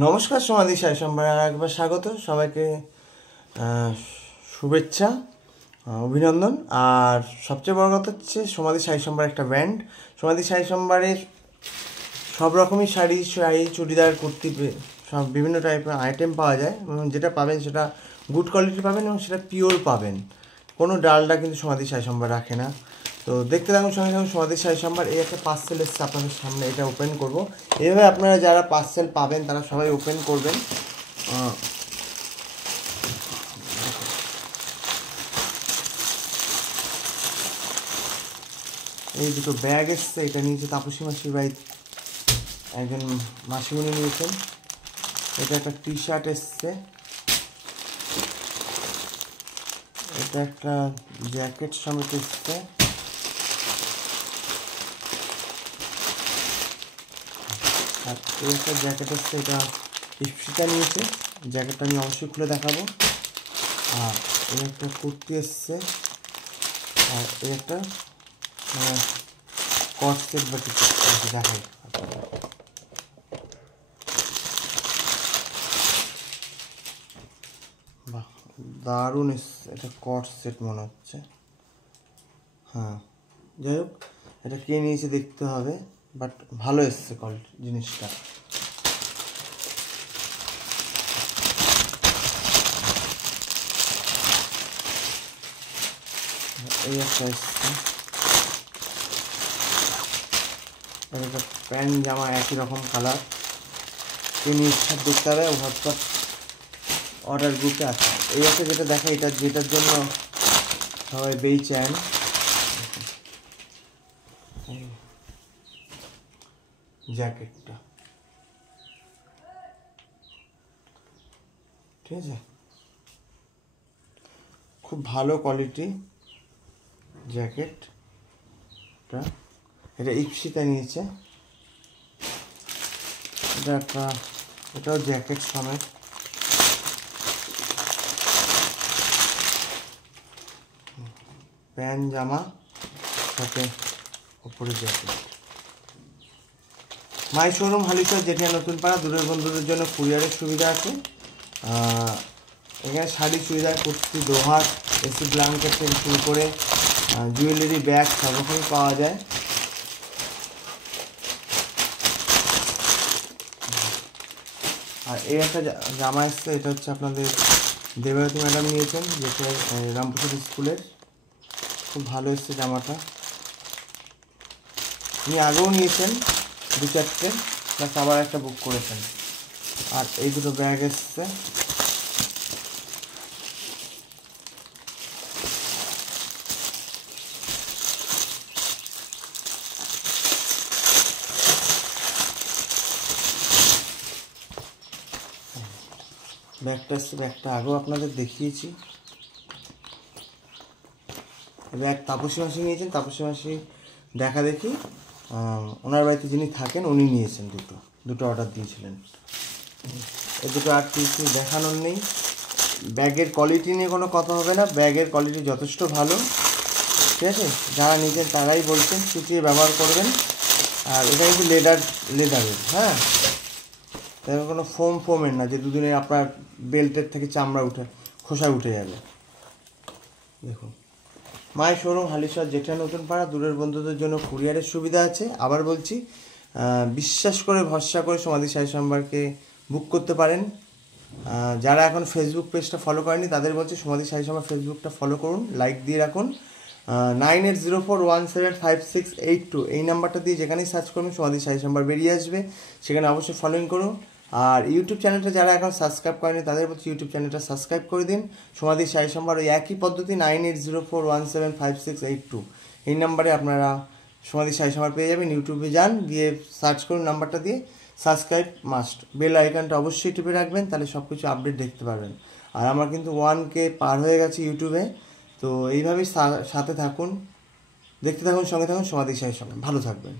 নমস্কার, সমাধি সাই সম্বার আর একবার স্বাগত সবাইকে। শুভেচ্ছা, অভিনন্দন। আর সবচেয়ে বড় কথা হচ্ছে সমাধি সাই সম্বার একটা ব্র্যান্ড। সমাধি সাই সম্বারের সব রকমই শাড়ি, চুড়িদার, কুর্তি, সব বিভিন্ন টাইপের আইটেম পাওয়া যায়। যেটা পাবেন সেটা গুড কোয়ালিটি পাবেন এবং সেটা পিওর পাবেন। কোনো ডালডা কিন্তু সমাধি সাই সম্বার রাখে না। তো দেখতে থাকুন, সঙ্গে সঙ্গে সমাধি সাই সম্বার। এই একটা পার্সেল এসছে আপনাদের সামনে, এটা ওপেন করব। এইভাবে আপনারা যারা পার্সেল পাবেন তারা সবাই ওপেন করবেন। এই দুটো ব্যাগ এসছে, এটা নিয়েছে তাপসী মাসির বাড়ি, একজন মাসিমণি নিয়েছেন। এটা একটা টি শার্ট এসছে, এটা একটা জ্যাকেট সমেত এসছে, আর এই একটা জ্যাকেট এসছে, এটা ইপসিতা নিয়েছে। জ্যাকেটটা আমি অবশ্যই খুলে দেখাবো। আর এই একটা কুর্তি এসছে, আর এই একটা কট সেট বা কিছু দেখাই। বাহ, দারুণ এসছে। এটা কট সেট মনে হচ্ছে। হ্যাঁ, যাই হোক, এটা কে নিয়েছে দেখতে হবে, বাট ভালো এসছে কোয়ালিটি জিনিসটা। এই একটা এসছে, একটা প্যান্ট জামা একই রকম কালার। কে নিয়ে দেখতে হবে, হোয়াটসঅ্যাপ অর্ডার গ্রুপে আছে। এই একটা যেটা দেখা, এটা যেটার জন্য সবাই বেইচান, জ্যাকেটটা ঠিক আছে, খুব ভালো কোয়ালিটি জ্যাকেটটা। এটা ইপসিতা নিয়েছে। এটা একটা, এটাও জ্যাকেট সমেত। প্যান্ট জামা সাথে উপরে জ্যাকেট। মাই শোরুম হালিশহর, জেঠিয়া নতুন পাড়া। দূরের বন্ধুদের জন্য কুরিয়ারের সুবিধা আছে। এখানে শাড়ি, চুড়িদার, কুর্তি, দোহার, এসি ব্ল্যাঙ্কেট থেকে শুরু করে জুয়েলারি, ব্যাগ সব রকমই পাওয়া যায়। আর এই একটা জামা এসছে, এটা হচ্ছে আপনাদের দেবারতী ম্যাডাম নিয়েছেন, যেটা রামপ্রসাদ স্কুলের। খুব ভালো এসছে জামাটা। উনি আগেও নিয়েছেন 2-4টে, প্লাস আবার একটা বুক করেছেন। আর এই দুটো ব্যাগ এসছে। ব্যাগটা এসছে, ব্যাগটা আগেও আপনাদের দেখিয়েছি। ব্যাগ তাপসী মাসি নিয়েছেন। তাপসী মাসি দেখা দেখি ওনার বাড়িতে যিনি থাকেন উনি নিয়েছেন, দুটো অর্ডার দিয়েছিলেন। এই দুটো আর কিছু দেখানোর নেই। ব্যাগের কোয়ালিটি নিয়ে কোনো কথা হবে না, ব্যাগের কোয়ালিটি যথেষ্ট ভালো, ঠিক আছে। যারা নিয়েছেন তারাই বলছেন চুটিয়ে ব্যবহার করবেন। আর এটা কিন্তু লেদারের, হ্যাঁ, তাই কোনো ফোমের না যে দুদিনে আপনার বেল্টের থেকে চামড়া খোসা উঠে যাবে। দেখুন, মাই শোরুম হালিশহর, জেঠিয়া নতুন পাড়া। দূরের বন্ধুদের জন্য কুরিয়ারের সুবিধা আছে। আবার বলছি, বিশ্বাস করে ভরসা করে সমাধি সাই সম্বারকে বুক করতে পারেন। যারা এখন ফেসবুক পেজটা ফলো করেনি তাদের বলছি সমাধি সাই সম্বার ফেসবুকটা ফলো করুন, লাইক দিয়ে রাখুন। 9804175682 এই নাম্বারটা দিয়ে যেখানেই সার্চ করবেন সমাধি সাই সম্বার বেরিয়ে আসবে, সেখানে অবশ্যই ফলোইং করুন। আর ইউটিউব চ্যানেলটা যারা এখন সাবস্ক্রাইব করেনি তাদের বলছি ইউটিউব চ্যানেলটা সাবস্ক্রাইব করে দিন। সমাধি সাই সম্বার ওই একই পদ্ধতি 9804175682 এই নাম্বারে আপনারা সমাধি সাই সম্বার পেয়ে যাবেন। ইউটিউবে যান, গিয়ে সার্চ করুন নাম্বারটা দিয়ে, সাবস্ক্রাইব মাস্ট, বেল আইকনটা অবশ্যই টিপে রাখবেন, তাহলে সব কিছু আপডেট দেখতে পারবেন। আর আমার কিন্তু 1K পার হয়ে গেছে ইউটিউবে। তো এইভাবেই সাথে থাকুন, দেখতে থাকুন, সঙ্গে থাকুন। সমাধি সাই সম্বার। ভালো থাকবেন।